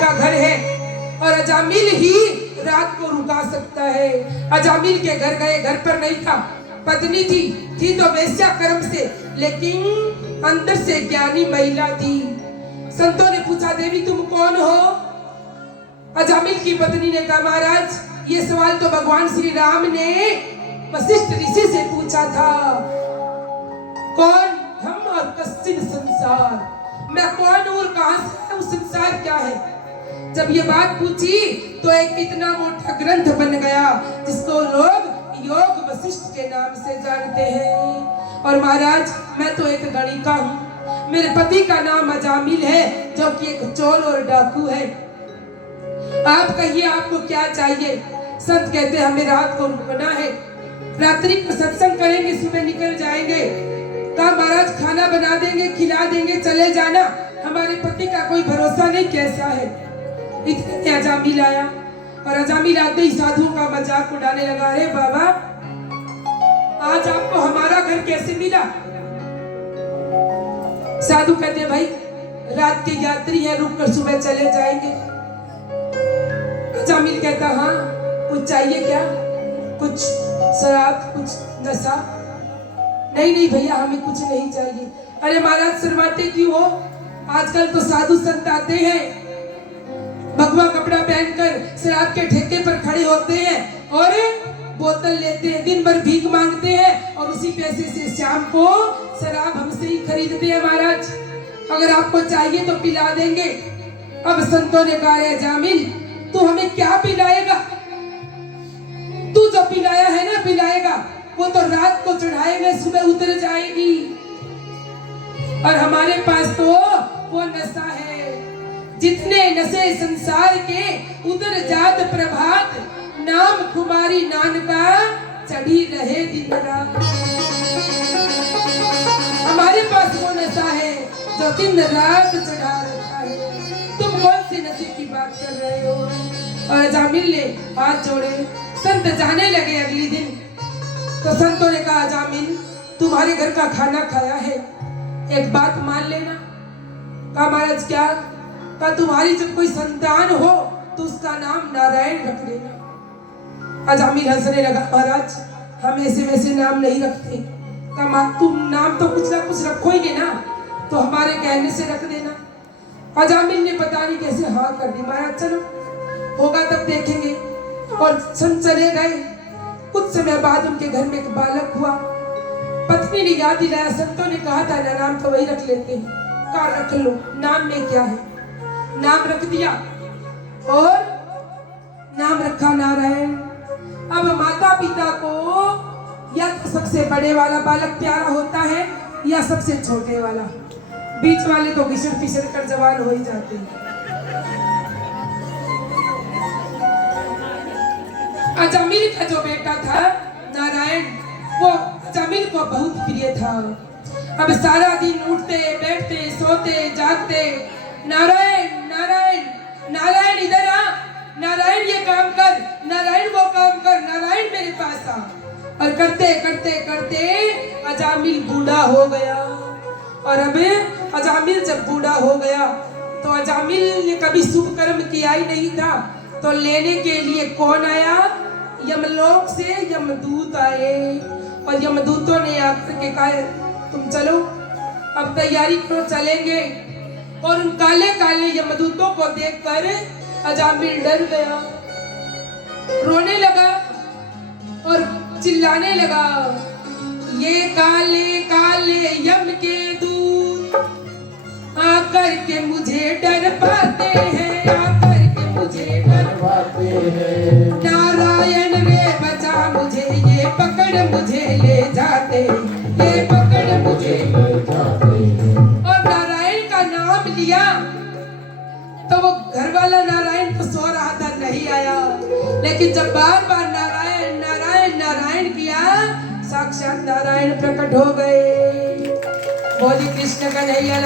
का घर है और अजामिल ही रात को रुका सकता है। अजामिल के घर गए, घर पर नहीं था, पत्नी थी तो वेश्या कर्म से, लेकिन अंदर से ज्ञानी महिला थी। संतों ने पूछा, देवी तुम कौन हो? अजामिल की पत्नी ने कहा, महाराज ये सवाल तो भगवान श्री राम ने वशिष्ठ ऋषि से पूछा था। कौन हम और कश्चिन संसार, मैं कौन हूँ और कहां से है, संसार क्या है। जब ये बात पूछी तो एक इतना मोटा ग्रंथ बन गया जिसको लोग योग वशिष्ठ के नाम से जानते हैं। और महाराज मैं तो एक गणिका हूँ, मेरे पति का नाम अजामिल है जो कि एक चोर और डाकू है। आप कहिए आपको क्या चाहिए? संत कहते हैं हमें रात को रुकना है, रात्रि को सत्संग करेंगे, सुबह निकल जाएंगे। कहा महाराज खाना बना देंगे, खिला देंगे, चले जाना, हमारे पति का कोई भरोसा नहीं कैसा है। इतने अजामिल आया और अजामिल आते ही साधुओं का मजाक उड़ाने लगा, अरे बाबा आज आपको हमारा घर कैसे मिला? साधु कहते भाई रात के यात्री है, रुक कर सुबह चले जाएंगे। अजामिल कहता हाँ कुछ चाहिए क्या? कुछ शराब, कुछ नशा? नहीं भैया हमें कुछ नहीं चाहिए। अरे महाराज शर्माते क्यों हो? आजकल तो साधु संत आते हैं, भगवा कपड़ा पहनकर शराब के ठेके पर खड़े होते हैं और बोतल लेते हैं, दिन भर भीख मांगते हैं और उसी पैसे से शाम को शराब हमसे ही खरीदते हैं। महाराज अगर आपको चाहिए तो पिला देंगे। अब संतों ने कहा, अजामिल तू हमें क्या पिलाएगा? तू जो पिलाया है ना पिलाएगा, वो तो रात को चढ़ाएंगे, सुबह उतर जाएगी। और हमारे पास तो वो नशा है, जितने नशे संसार के उतर जात प्रभात, नाम कुमारी नानका चढ़ी रहे दिन रात। हमारे पास वो नशा है जो दिन रात चढ़ा रखा है। तुम कौन से नशे की बात कर रहे हो? और अजामिल ने हाथ जोड़े, संत जाने लगे। अगली दिन तो संतों ने कहा, अजामिल तुम्हारे घर का खाना खाया है, एक बात मान लेना। कहा महाराज क्या? कहा तुम्हारी जब कोई संतान हो तो उसका नाम नारायण रख देना। अजामिल हंसने लगा, महाराज हम ऐसे वैसे नाम नहीं रखते। कहा तुम नाम तो कुछ ना कुछ रखोगे ना, तो हमारे कहने से रख देना। अजामिल ने पता नहीं कैसे हाँ कर दी। महाराज चलो होगा तब देखेंगे। और संत चले गए। कुछ समय बाद उनके घर में एक बालक हुआ। पत्नी ने याद दिलाया, संतों ने कहा था ना नाम तो वही रख लेते हैं। कहा रख लो, नाम में क्या है। नाम रख दिया और नाम रखा नारायण। अब माता पिता को या तो सबसे बड़े वाला बालक प्यारा होता है या सबसे छोटे वाला, बीच वाले तो घिसड़ पिसड़ कर जवान हो ही जाते हैं। अजामिल का जो बेटा था नारायण, वो अजामिल को बहुत प्रिय था। अब सारा दिन उठते बैठते सोते जागते, नारायण नारायण नारायण इधर आ, नारायण ये काम कर, नारायण वो काम कर, नारायण मेरे पास आ। और करते करते करते अजामिल बूढ़ा हो गया। और अब अजामिल जब बूढ़ा हो गया तो अजामिल ने कभी शुभ कर्म किया ही नहीं था। तो लेने के लिए कौन आया? यमलोक से यमदूत आए और यमदूतों ने आकर के कहा तुम चलो अब तैयारी करो, चलेंगे। और उन काले काले यमदूतों को देखकर अजामिल डर गया, रोने लगा और चिल्लाने लगा, ये काले काले यम के दूत आकर के मुझे डर पाते हैं, आकर के मुझे डर पाते हैं। नारायण रे बचा मुझे, ये पकड़ मुझे ले जाते, ये पकड़ मुझे ले जाते। और नारायण का नाम लिया तो वो घर वाला नारायण तो सो रहा था, नहीं आया। लेकिन जब बार बार नारायण नारायण नारायण किया, साक्षात नारायण प्रकट हो गए। बोली कृष्ण कन्हैया।